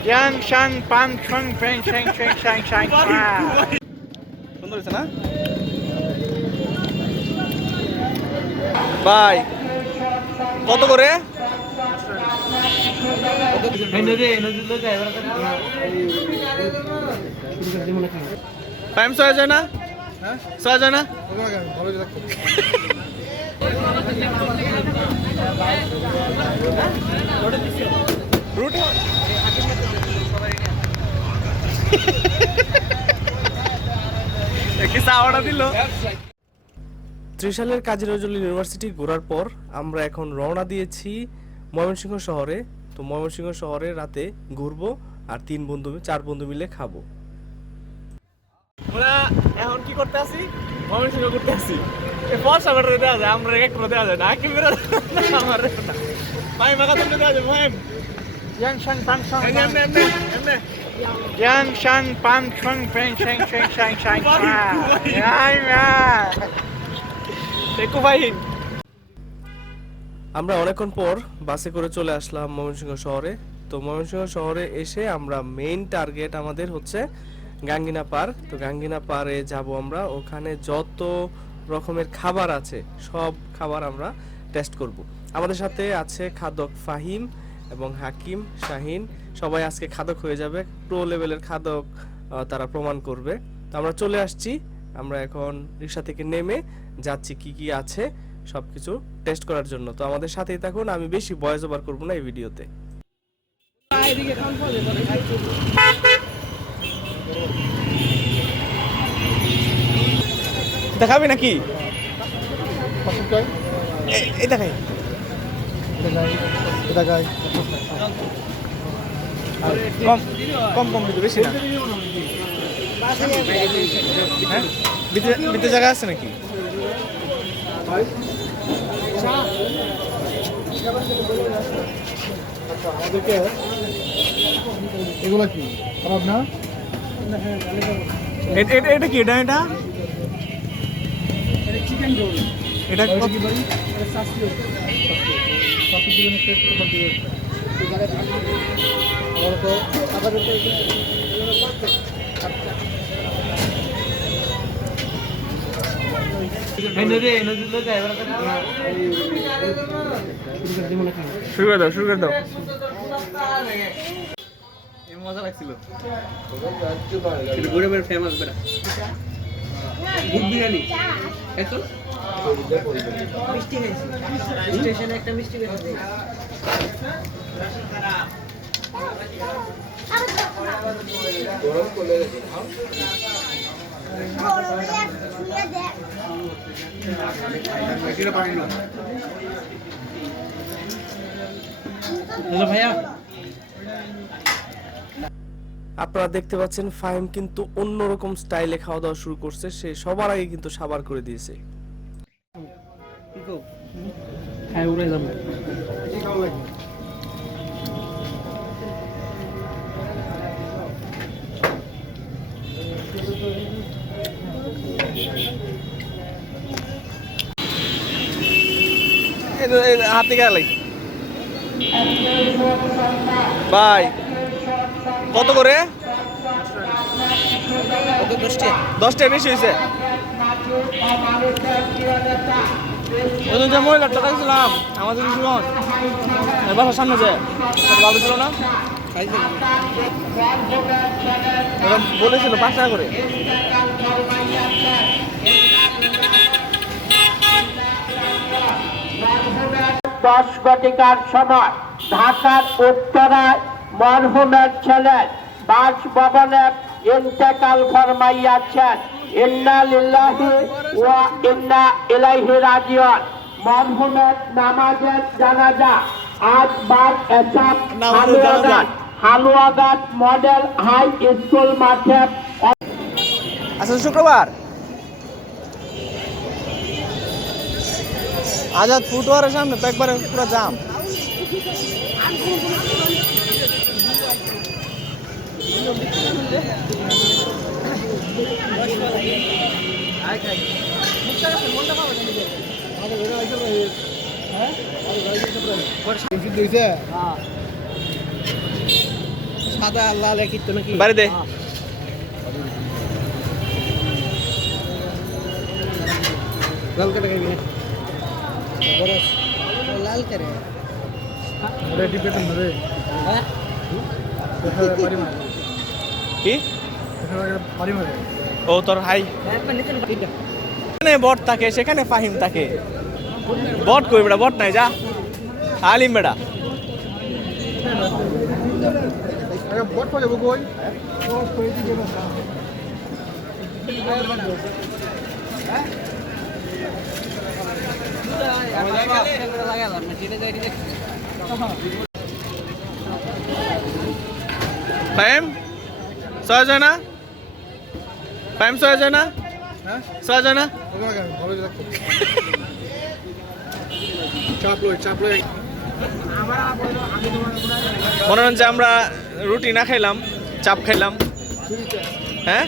Yang Shan Pan Chun Pen Shang Shang Shang Shang সুন্দর হয়েছে না ভাই? কত করে? টাইম 6 যায় না? 6 যায় না? ত্রিশালের কাজী নজরুল ইউনিভার্সিটি ঘোরার পর আমরা এখন রওনা দিয়েছি ময়মনসিংহ শহরে। তো ময়মনসিংহ শহরে রাতে ঘুরবো আর 4 বন্ধু মিলে খাবো। আমরা এখন কি করতে আসি? ময়মনসিংহ করতে আসি। এই ফর্সা করে দেওয়া যায়, আমরা এক করে দেওয়া যায় না। কি বেরো আমার ভাই মাকা তুমি দেওয়া যায় ভাই। Yang Shan Pan Chun এমনে Yang Shan Pan Chun Pen Shang Shang Shang Shang দেখো ভাই। আমরা অনেকক্ষণ পর বাসে করে চলে আসলাম ময়মনসিংহ শহরে। তো ময়মনসিংহ শহরে এসে আমরা মেইন টার্গেট আমাদের হচ্ছে গাঙ্গিনা পার্ক। তো গাঙ্গিনা পার্কে যাব আমরা। ওখানে যত রকমের খাবার আছে সব খাবার আমরা টেস্ট করব। আমাদের সাথে আছে খাদক ফাহিম এবং হাকিম শাহিন। সবাই আজকে খাদক হয়ে যাবে, প্রো লেভেলের খাদক তারা প্রমাণ করবে। তো আমরা চলে আসছি। আমরা এখন রিক্সা থেকে নেমে যাচ্ছি কি কি আছে সবকিছু টেস্ট করার জন্য। তো আমাদের সাথেই থাকুন, আমি বেশি ভয়েস ওভার করব না এই ভিডিওতে। দেখাবি নাকি? এই দেখাই কম কম কম দিতে, বেশি না। হ্যাঁ ভিতরে জায়গা আছে নাকি? এগুলা কি খারাপ না? এটা কি? এটা চিকেন রোল। এটা কি ভাই? সাথে দিবেন একটা খাবার দিবেন। আর তো আবার তো শুরু করে দাও। মজা লাগছিল। গরিবের ফেমাস বেটা গুড বিরিয়ানি। এত মিষ্টি খাইছি, স্টেশনে একটা মিষ্টি খাইছি। গরম করে ভাইয়া। আপনারা দেখতে পাচ্ছেন ফাহিম কিন্তু অন্যরকম স্টাইলে খাওয়া দাওয়া শুরু করছে। সে সবার আগে কিন্তু সাবার করে দিয়েছে। হাতে গেলে ভাই কত করে? 10 টাকা বেশি হয়েছে। মহিলার টাকা দিয়েছিলাম আমাদের বাসার সামনে যে ভালো ছিল না, বলেছিল 5 টাকা করে। দশ ঘটিকার সময় ঢাকার উত্তরায় মরহুমের ছেলে বাসভবনে ইন্তেকাল ফরমাইয়াছেন। ইন্না লিল্লাহি ওয়া ইন্না ইলাইহি রাজিউন। মরহুমের নামাজের জানাজা আজ বাদ এসাব হালুয়াঘাট মডেল হাই স্কুল মাঠে। আচ্ছা শুক্রবার আজাদ ফুটওয়ারের সামনে তো একবারে পুরো জাম। সাদা লাল একই তো নাকি বাড়ি দে লাল কাটা খাইবি লাল করে ওটা ডিপেন্ড হবে হ্যাঁ পারি মারে কি পারি মারে ও তোর হাই এখানে বট থাকে সেখানে ফাহিম থাকে বট কই বেটা বট নাই যা আলিম বেটা বট পাওয়া যাবো কই বট করে দিয়ে যাবো ফাহিম সহজ হয় না ফাহিম সহজ হয় না হ্যাঁ সহজ হয় না ভালো লাগতো চাপ লই মনে হচ্ছে আমরা রুটি না খাইলাম চাপ খাইলাম হ্যাঁ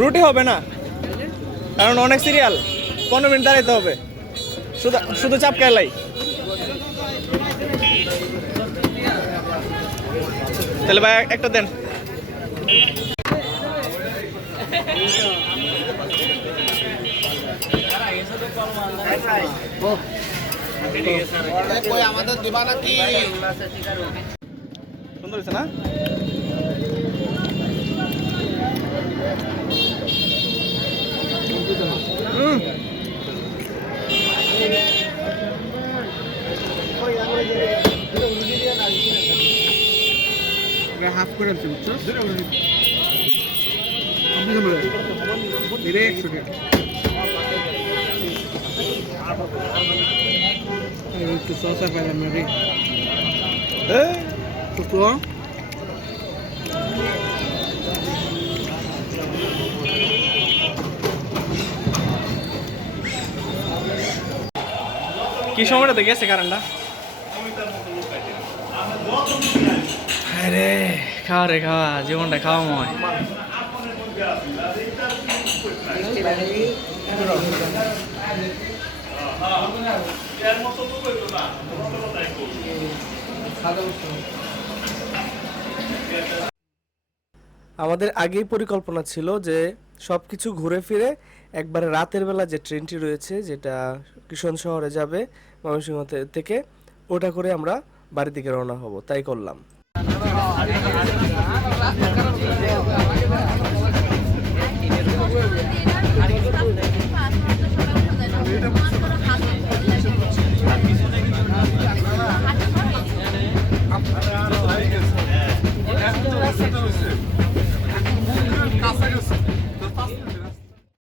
রুটি হবে না কারণ অনেক সিরিয়াল 15 মিনিট দাঁড়াইতে হবে শুধু শুধু চাপ খাইলাই তাহলে ভাই একটা দেন সুন্দর হয়েছে না হাফ করে আনছি বুঝছো আপনি কেমন এটা 100 টাকা একটু সসা পাইলাম না রে তো কি সময়টাতে গেছে কারেন্টটা আরে খাওয়া রে খাওয়া জীবনটা খাওয়া ময় আমাদের আগেই পরিকল্পনা ছিল যে সবকিছু ঘুরে ফিরে একবারে রাতের বেলা যে ট্রেনটি রয়েছে যেটা কিশোর শহরে যাবে ময়মনসিংহ থেকে ওটা করে আমরা বাড়ির দিকে রওনা হব তাই করলাম